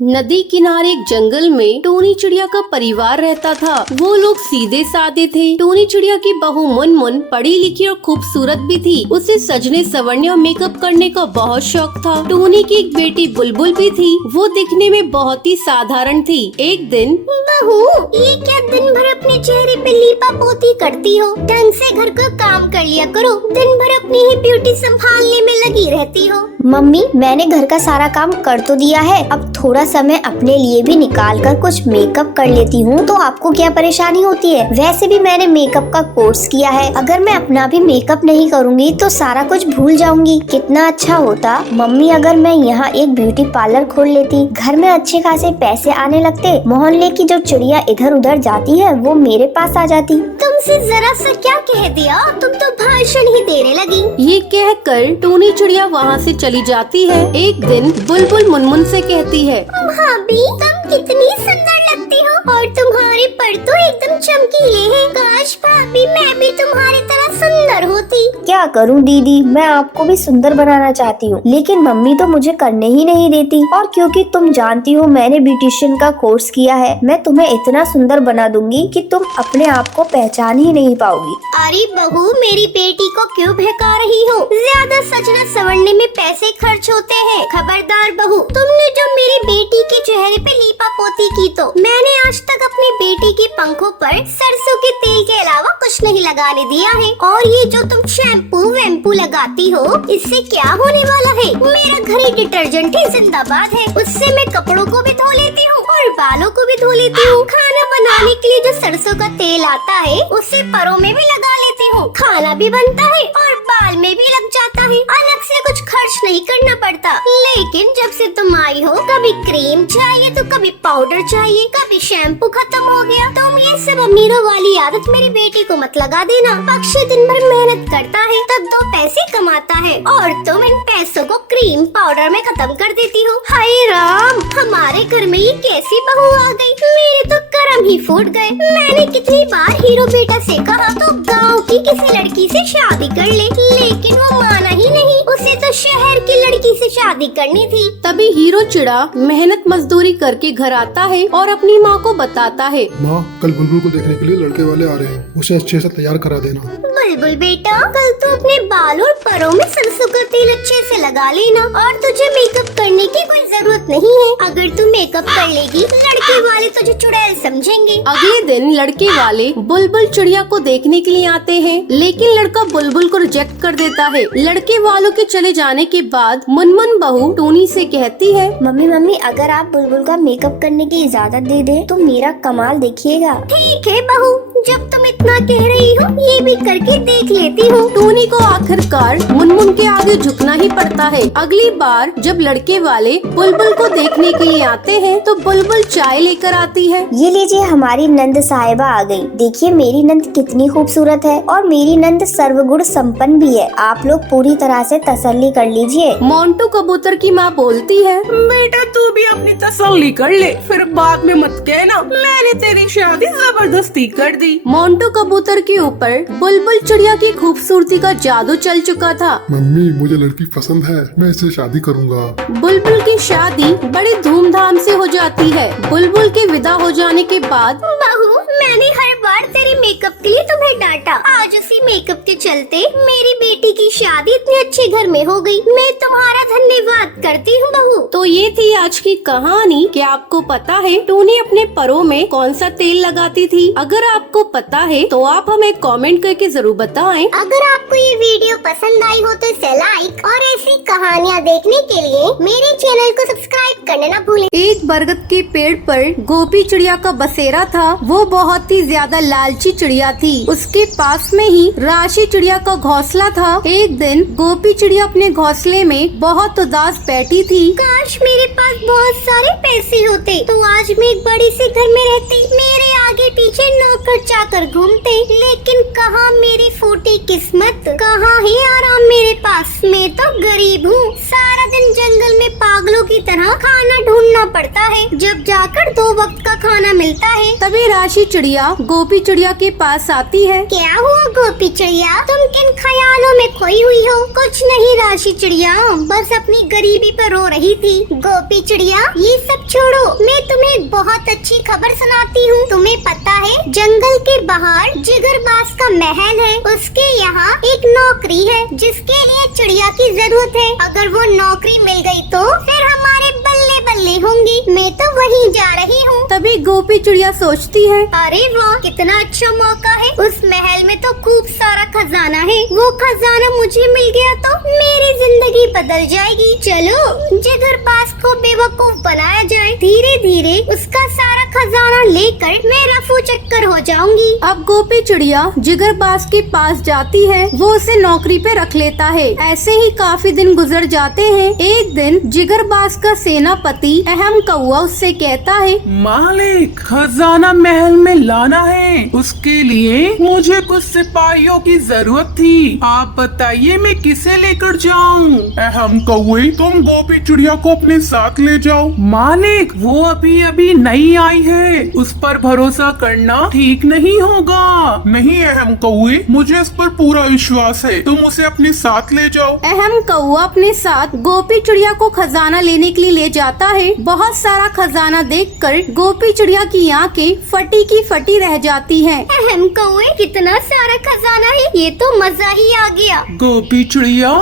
नदी किनारे एक जंगल में टोनी चिड़िया का परिवार रहता था। वो लोग सीधे साधे थे। टोनी चिड़िया की बहू मुनमुन पढ़ी लिखी और खूबसूरत भी थी। उसे सजने संवरने और मेकअप करने का बहुत शौक था। टोनी की एक बेटी बुलबुल भी थी। वो दिखने में बहुत ही साधारण थी। एक दिन, बहू, ये क्या दिन भर अपने चेहरे पे लीपा पोती करती हो? ढंग से घर का काम कर लिया करो। दिन भर अपनी ही ब्यूटी संभालने में लगी रहती हो। मम्मी, मैंने घर का सारा काम कर तो दिया है। अब थोड़ा समय अपने लिए भी निकाल कर कुछ मेकअप कर लेती हूँ। तो आपको क्या परेशानी होती है? वैसे भी मैंने मेकअप का कोर्स किया है। अगर मैं अपना भी मेकअप नहीं करूँगी तो सारा कुछ भूल जाऊंगी। कितना अच्छा होता मम्मी अगर मैं यहाँ एक ब्यूटी पार्लर खोल लेती। घर में अच्छे खासे पैसे आने लगते। मोहल्ले की जो चिड़िया इधर उधर जाती है वो मेरे पास आ जाती। तुमसे जरा सा क्या कह दिया? तुम तो भाषण ही देने लगी। ये कहकर टोनी चिड़िया वहाँ से चली जाती है। एक दिन बुलबुल मुनमुन से कहती है, भाभी, तुम कितनी सुंदर लगती हो और तुम्हारे पर तो एकदम चमकीले हैं। काश भाभी मैं भी तुम्हारी तरह सुंदर होती। क्या करूं दीदी, मैं आपको भी सुंदर बनाना चाहती हूँ लेकिन मम्मी तो मुझे करने ही नहीं देती। और क्योंकि तुम जानती हो मैंने ब्यूटिशियन का कोर्स किया है, मैं तुम्हें इतना सुंदर बना दूंगी कि तुम अपने आप को पहचान ही नहीं पाओगी। अरे बहू, मेरी बेटी को क्यों बहका रही हो? ज्यादा सजना संवरने में पैसे खर्च होते हैं। खबरदार बहू, तुमने जो मेरी बेटी के चेहरे पे लीपा पोती की तो मैंने आज तक अपनी बेटी के पंखों पर सरसों के तेल के अलावा कुछ नहीं लगाने दिया है। और ये जो तुम शैम्पू वैम्पू लगाती हो, इससे क्या होने वाला है? मेरा घड़ी डिटर्जेंट ही जिंदाबाद है। उससे मैं कपड़ों को भी धो लेती हूँ और बालों को भी धो लेती हूँ। खाना बनाने के लिए जो सरसों का तेल आता है उसे परों में भी लगा लेती हूँ। खाना भी बनता है और बाल में भी लग जाता है। अलग से कुछ खर्च नहीं करना पड़ता। लेकिन जब से तुम आई हो, कभी क्रीम चाहिए तो कभी पाउडर चाहिए, कभी शैम्पू खत्म हो गया। तुम ये सब अमीरों वाली आदत मेरी बेटी को मत लगा देना। पक्षी दिन भर मेहनत करता है तब 2 पैसे कमाता है और तुम इन पैसों को क्रीम पाउडर में खत्म कर देती हो। हाय राम, हमारे घर में ये कैसी बहू आ गई? मेरे तो कर्म ही फूट गए। मैंने कितनी बार हीरो बेटा से कहा तो गाँव की किसी लड़की से शादी कर ले, लेकिन वो माना ही नहीं। उसे तो शहर की लड़की से शादी करनी थी। तभी हीरो चिड़ा मेहनत मजदूरी करके घर आता है और अपनी माँ को बताता है, माँ, कल बुलबुल को देखने के लिए लड़के वाले आ रहे हैं, उसे अच्छे से तैयार करा देना। बुलबुल बेटा, कल तो अपने बाल और परों में सरसों का तेल अच्छे से लगा लेना और तुझे मेकअप करने की कोई जरूरत नहीं है। अगर तू मेकअप कर लेगी लड़के वाले तुझे चुड़ैल समझेंगे। अगले दिन लड़के वाले बुलबुल चिड़िया को देखने के लिए आते हैं, लेकिन लड़का बुलबुल को रिजेक्ट कर देता है। लड़के वालों के चले जाने के बाद मुनमुन बहू टोनी से कहती है, मम्मी, अगर आप बुलबुल का मेकअप करने की इजाजत दे दे तो मेरा कमाल देखिएगा। ठीक है बहू, जब तुम इतना कह रही हो ये भी करके देख लेती हूँ। टोनी को आखिरकार मुनमुन के आगे झुकना ही पड़ता है। अगली बार जब लड़के वाले बुलबुल को देखने के लिए आते हैं तो बुलबुल चाय लेकर आती है। ये लीजिए, हमारी नंद साहिबा आ गई। देखिए मेरी नंद कितनी खूबसूरत है और मेरी नंद सर्वगुण संपन्न भी है। आप लोग पूरी तरह से तसल्ली कर लीजिए। मोंटू कबूतर की माँ बोलती है, बेटा तू भी अपनी तसल्ली कर ले, फिर बाद में मत कहना मैंने तेरी शादी जबरदस्ती कर दी। मोंटू कबूतर के ऊपर बुलबुल चिड़िया की खूबसूरती का जादू चल चुका था। मम्मी, मुझे लड़की पसंद है, मैं इससे शादी करूँगा। बुलबुल की शादी बड़ी धूमधाम से हो जाती है। बुलबुल के विदा हो जाने के बाद, बहू, मैंने हर बार तेरे मेकअप के लिए तुम्हें डांटा। आज उसी मेकअप के चलते मेरी बेटी की शादी इतने अच्छे घर में हो गई। मैं तुम्हारा धन्यवाद करती हूँ बहू। तो ये थी आज की कहानी। क्या आपको पता है टोनी अपने परों में कौन सा तेल लगाती थी? अगर आपको पता है तो आप हमें कमेंट करके जरूर बताएं। अगर आपको ये वीडियो पसंद आई हो तो इसे लाइक और ऐसी कहानियाँ देखने के लिए मेरे चैनल को सब्सक्राइब करना ना भूलें। एक बरगद के पेड़ पर गोपी चिड़िया का बसेरा था। वो बहुत ही ज्यादा लालची चिड़िया थी। उसके पास में ही राशि चिड़िया का घोंसला था। एक दिन गोपी चिड़िया अपने घोंसले में बहुत उदास बैठी थी। काश मेरे पास बहुत सारे पैसे होते तो आज मैं एक बड़ी से घर में रहती। मेरे आगे पीछे नौकर चाकर घूमते, लेकिन कहाँ मेरी फूटी किस्मत, कहाँ है आराम मेरे पास। मैं तो गरीब हूँ, सारा दिन दिन जंगल में पागलों की तरह खाना ढूंढना पड़ता है, जब जाकर 2 वक्त का खाना मिलता है। तभी राशि चिड़िया गोपी चिड़िया के पास आती है। क्या हुआ गोपी चिड़िया, तुम किन ख्यालों में खोई हुई हो? कुछ नहीं राशि चिड़िया, बस अपनी गरीबी पर रो रही थी। गोपी चिड़िया ये सब छोड़ो, मैं तुम्हें एक बहुत अच्छी खबर सुनाती हूँ। तुम्हें पता है जंगल के बाहर जिगरबाज का महल है, उसके यहाँ एक नौकरी है जिसके लिए चिड़िया की जरूरत है। अगर वो नौकरी मिल गई तो फिर हमारे बल्ले बल्ले होंगी। मैं तो वहीं जा रही हूँ। तभी गोपी चिड़िया सोचती है, अरे वाह, कितना अच्छा मौका है। उस महल में तो खूब सारा खजाना है, वो खजाना मुझे मिल गया तो मेरी जिंदगी बदल जाएगी। चलो जिगरबाज को बेवकूफ बनाया जाए, धीरे धीरे उसका सारा खजाना लेकर मैं रफू चक्कर हो जाऊंगी। अब गोपी चिड़िया जिगरबाज के पास जाती है, वो उसे नौकरी पे रख लेता है। ऐसे ही काफी दिन गुजर जाते हैं। एक दिन जिगरबाज का सेनापति अहम कौआ उससे कहता है, मालिक खजाना महल में लाना है, उसके लिए मुझे कुछ सिपाहियों की जरूरत थी। आप बताइए मैं किसे लेकर जाऊं? अहम कौए, तुम गोपी चिड़िया को अपने साथ ले जाओ। मालिक वो अभी अभी नई आई है, उस पर भरोसा करना ठीक नहीं होगा। नहीं अहम कौए, मुझे इस पर पूरा विश्वास है, तुम उसे अपने साथ ले जाओ। अहम कौआ अपने साथ गोपी चिड़िया को खजाना लेने के लिए ले जाता है। बहुत सारा खजाना देखकर गोपी चिड़िया की आंखें फटी की फटी रह जाती हैं। अहम कौए, कितना सारा खजाना है, ये तो मजा ही आ गया। गोपी चिड़िया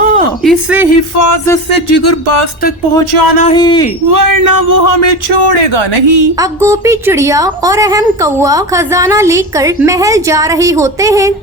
इसे हिफाजत से जिगरबाज तक पहुंचाना है, वरना वो हमें छोड़ेगा नहीं। अब गोपी चिड़िया और अहम कौआ खजाना लेकर महल जा रहे होते हैं।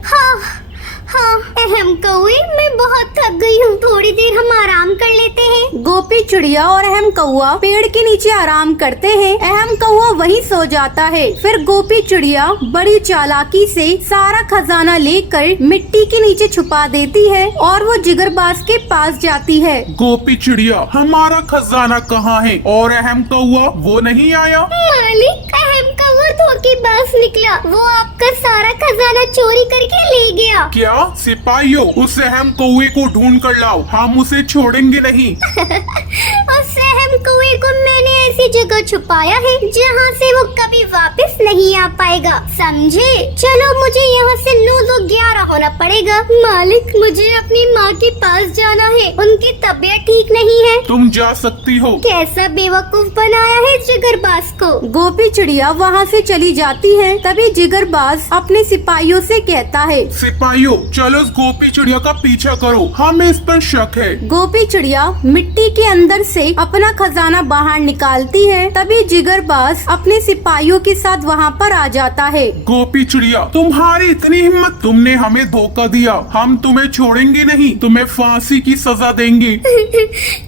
हाँ, अहम कौए, मैं बहुत थक गई हूँ, थोड़ी देर हम आराम कर लेते हैं। गोपी चिड़िया और अहम कौआ पेड़ के नीचे आराम करते हैं। अहम कौआ वहीं सो जाता है। फिर गोपी चिड़िया बड़ी चालाकी से सारा खजाना लेकर मिट्टी के नीचे छुपा देती है और वो जिगरबाज के पास जाती है। गोपी चिड़िया, हमारा खजाना कहाँ है? और अहम कौआ वो नहीं आया? मालिक, अहम कौआ धोखेबाज निकला, वो आपका सारा खजाना चोरी करके ले गया। क्या? सिपाहियों, उस अहम कौए को ढूंढ कर लाओ, हम उसे छोड़ेंगे नहीं। उस अहम कौए को मैंने ऐसी जगह छुपाया है जहाँ से वो कभी वापस नहीं आ पाएगा, समझे? चलो मुझे यहाँ से 9-11 होना पड़ेगा। मालिक, मुझे अपनी माँ के पास जाना है, उनकी तबीयत ठीक नहीं है। तुम जा सकती हो। कैसा बेवकूफ बनाया है जिगरबाज को। गोपी चिड़िया वहाँ से चली जाती है। तभी जिगरबाज अपने सिपाहियों से कहता है, सिपाहियों, चलो इस गोपी चिड़िया का पीछा करो, हमें इस पर शक है। गोपी चिड़िया मिट्टी के अंदर से अपना खजाना बाहर निकालती है। तभी जिगरबाज अपने सिपाहियों के साथ वहाँ पर आ जाता है। गोपी चिड़िया, तुम्हारी इतनी हिम्मत, तुमने हमें धोखा दिया, हम तुम्हें छोड़ेंगे नहीं, तुम्हें फांसी की सजा देंगे।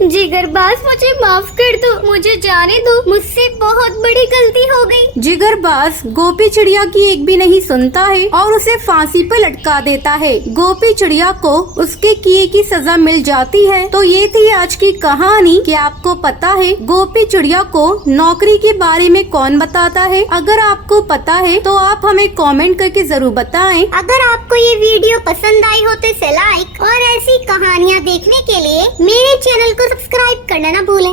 जिगरबाज, मुझे माफ कर दो, मुझे जाने दो, मुझसे बहुत बड़ी गलती हो गई। जिगरबाज गोपी चिड़िया की एक भी नहीं सुनता है और उसे फांसी पे लटका देता है। गोपी चिड़िया को उसके किए की सजा मिल जाती है। तो ये थी आज की कहानी। क्या आपको पता है गोपी चिड़िया को नौकरी के बारे में कौन बताता है? अगर आपको पता है तो आप हमें कमेंट करके जरूर बताएं। अगर आपको ये वीडियो पसंद आई हो तो इसे लाइक और ऐसी कहानियाँ देखने के लिए मेरे चैनल को सब्सक्राइब करना ना भूलें।